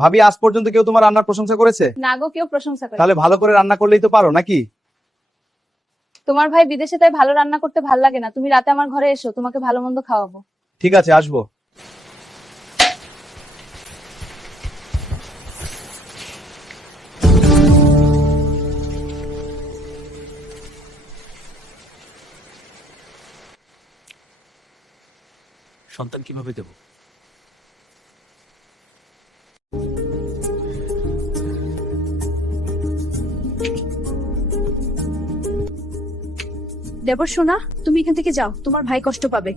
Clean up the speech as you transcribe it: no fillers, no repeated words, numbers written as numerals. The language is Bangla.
ভাবি, আজ পর্যন্ত কেউ তোমার রান্নার প্রশংসা করেছে? না গো, কেউ প্রশংসা করে। তাহলে ভালো করে রান্না করলেই তো পারো নাকি? তোমার ভাই বিদেশে, তাই ভালো রান্না করতে ভাল লাগে না। তুমি রাতে আমার ঘরে এসো, তোমাকে ভালো মন্দ খাওয়াবো। ঠিক আছে, আসবো। সন্তান কিভাবে দেব? দেবর সোনা, তুমি এখান থেকে যাও, তোমার ভাই কষ্ট পাবে।